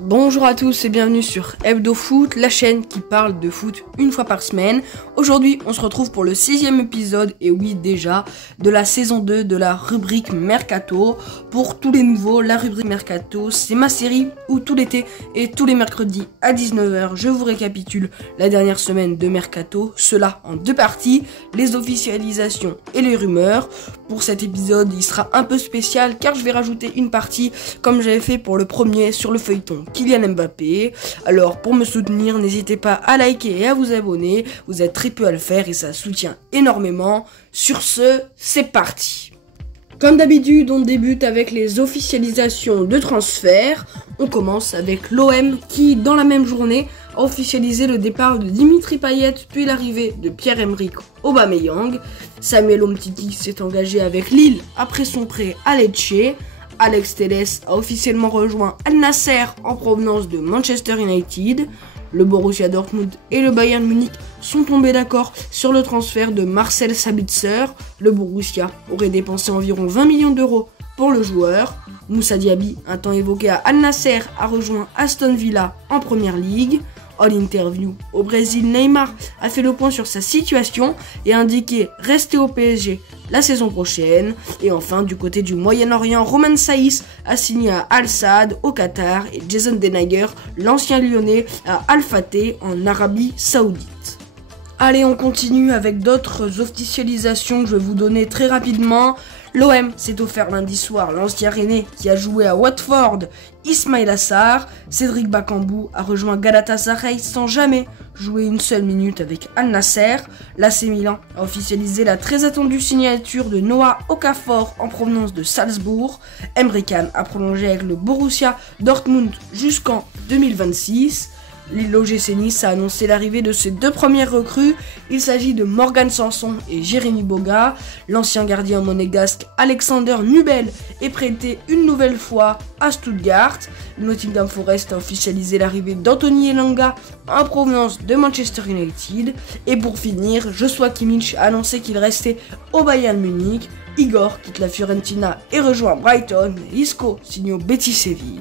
Bonjour à tous et bienvenue sur Hebdo Foot, la chaîne qui parle de foot une fois par semaine. Aujourd'hui, on se retrouve pour le 6e épisode, et oui déjà, de la saison 2 de la rubrique Mercato. Pour tous les nouveaux, la rubrique Mercato, c'est ma série où tout l'été et tous les mercredis à 19h, je vous récapitule la dernière semaine de Mercato, cela en deux parties, les officialisations et les rumeurs. Pour cet épisode, il sera un peu spécial car je vais rajouter une partie comme j'avais fait pour le premier sur le feuilleton Kylian Mbappé. Alors pour me soutenir, n'hésitez pas à liker et à vous abonner, vous êtes très peu à le faire et ça soutient énormément. Sur ce, c'est parti. Comme d'habitude, on débute avec les officialisations de transfert. On commence avec l'OM qui, dans la même journée, a officialisé le départ de Dimitri Payet puis l'arrivée de Pierre-Emerick Aubameyang. Samuel Umtiti s'est engagé avec Lille après son prêt à Lecce. Alex Telles a officiellement rejoint Al Nassr en provenance de Manchester United. Le Borussia Dortmund et le Bayern Munich sont tombés d'accord sur le transfert de Marcel Sabitzer. Le Borussia aurait dépensé environ 20 millions d'euros pour le joueur. Moussa Diaby, un temps évoqué à Al Nassr, a rejoint Aston Villa en Première Ligue. En interview au Brésil, Neymar a fait le point sur sa situation et a indiqué rester au PSG la saison prochaine. Et enfin, du côté du Moyen-Orient, Romain Saïs a signé à Al Sadd au Qatar et Jason Denayer, l'ancien lyonnais, à Al Fateh en Arabie Saoudite. Allez, on continue avec d'autres officialisations que je vais vous donner très rapidement. L'OM s'est offert lundi soir l'ancien Rennais qui a joué à Watford, Ismaïla Sarr. Cédric Bakambu a rejoint Galatasaray sans jamais jouer une seule minute avec Al Nassr. L'AC Milan a officialisé la très attendue signature de Noah Okafor en provenance de Salzbourg. Emre Can a prolongé avec le Borussia Dortmund jusqu'en 2026. L'OGC Nice a annoncé l'arrivée de ses deux premières recrues. Il s'agit de Morgan Sanson et Jérémy Boga. L'ancien gardien monégasque Alexander Nubel est prêté une nouvelle fois à Stuttgart. Le Nottingham Forest a officialisé l'arrivée d'Anthony Elanga en provenance de Manchester United. Et pour finir, Joshua Kimmich a annoncé qu'il restait au Bayern Munich. Igor quitte la Fiorentina et rejoint Brighton. Isco signe au Betis Séville.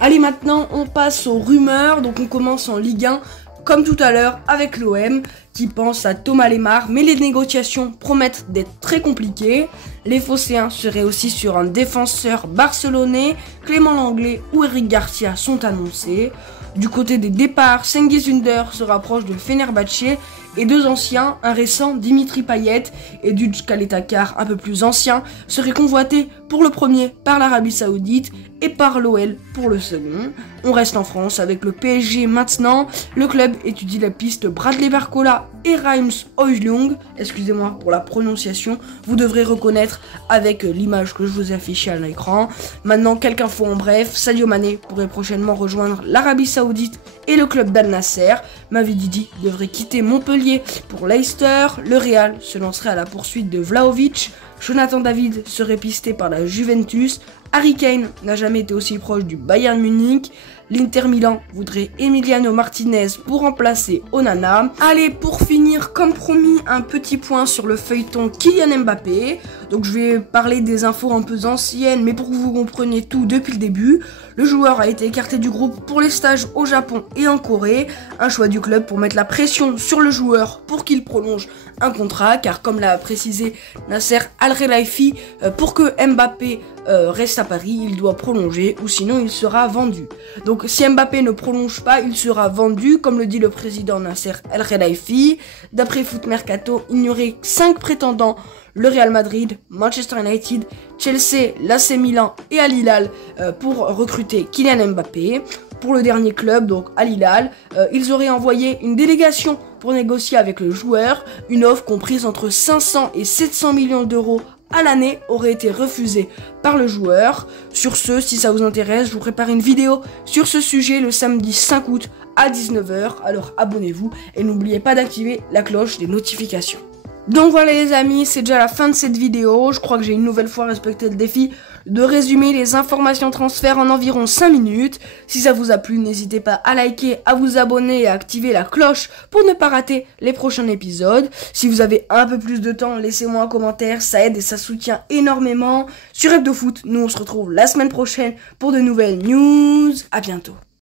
Allez, maintenant on passe aux rumeurs. Donc on commence en Ligue 1 comme tout à l'heure avec l'OM qui pense à Thomas Lemar, mais les négociations promettent d'être très compliquées. Les Phocéens seraient aussi sur un défenseur barcelonais. Clément Langlais ou Eric Garcia sont annoncés. Du côté des départs, Cengiz Ünder se rapproche de Fenerbahçe et deux anciens, un récent Dimitri Payet et Dutch Kaletakar un peu plus ancien, seraient convoités pour le premier par l'Arabie Saoudite et par l'OL pour le second. On reste en France avec le PSG maintenant. Le club étudie la piste Bradley Barcola et Reims Højlund. Excusez-moi pour la prononciation, vous devrez reconnaître avec l'image que je vous ai affichée à l'écran. Maintenant, quelques infos en bref. Sadio Mané pourrait prochainement rejoindre l'Arabie Saoudite et le club d'Al Nassr. Mavidi devrait quitter Montpellier pour Leicester. Le Real se lancerait à la poursuite de Vlahovic. Jonathan David serait pisté par la Juventus. Harry Kane n'a jamais été aussi proche du Bayern Munich. L'Inter Milan voudrait Emiliano Martinez pour remplacer Onana. Allez, pour finir, comme promis, un petit point sur le feuilleton Kylian Mbappé. Donc je vais parler des infos un peu anciennes, mais pour que vous compreniez tout depuis le début. Le joueur a été écarté du groupe pour les stages au Japon et en Corée. Un choix du club pour mettre la pression sur le joueur pour qu'il prolonge un contrat, car comme l'a précisé Nasser Al-Khelaifi, pour que Mbappé reste à Paris, il doit prolonger ou sinon il sera vendu. Donc si Mbappé ne prolonge pas, il sera vendu, comme le dit le président Nasser Al-Khelaifi. D'après Foot Mercato, il y aurait 5 prétendants: le Real Madrid, Manchester United, Chelsea, l'AC Milan et Al Hilal pour recruter Kylian Mbappé. Pour le dernier club, donc Al Hilal, ils auraient envoyé une délégation pour négocier avec le joueur. Une offre comprise entre 500 et 700 millions d'euros à l'année aurait été refusée par le joueur. Sur ce, si ça vous intéresse, je vous prépare une vidéo sur ce sujet le samedi 5 août à 19h. Alors abonnez-vous et n'oubliez pas d'activer la cloche des notifications. Donc voilà les amis, c'est déjà la fin de cette vidéo. Je crois que j'ai une nouvelle fois respecté le défi de résumer les informations transferts en environ 5 minutes. Si ça vous a plu, n'hésitez pas à liker, à vous abonner et à activer la cloche pour ne pas rater les prochains épisodes. Si vous avez un peu plus de temps, laissez-moi un commentaire, ça aide et ça soutient énormément. Sur Hebdo Foot, nous on se retrouve la semaine prochaine pour de nouvelles news. À bientôt.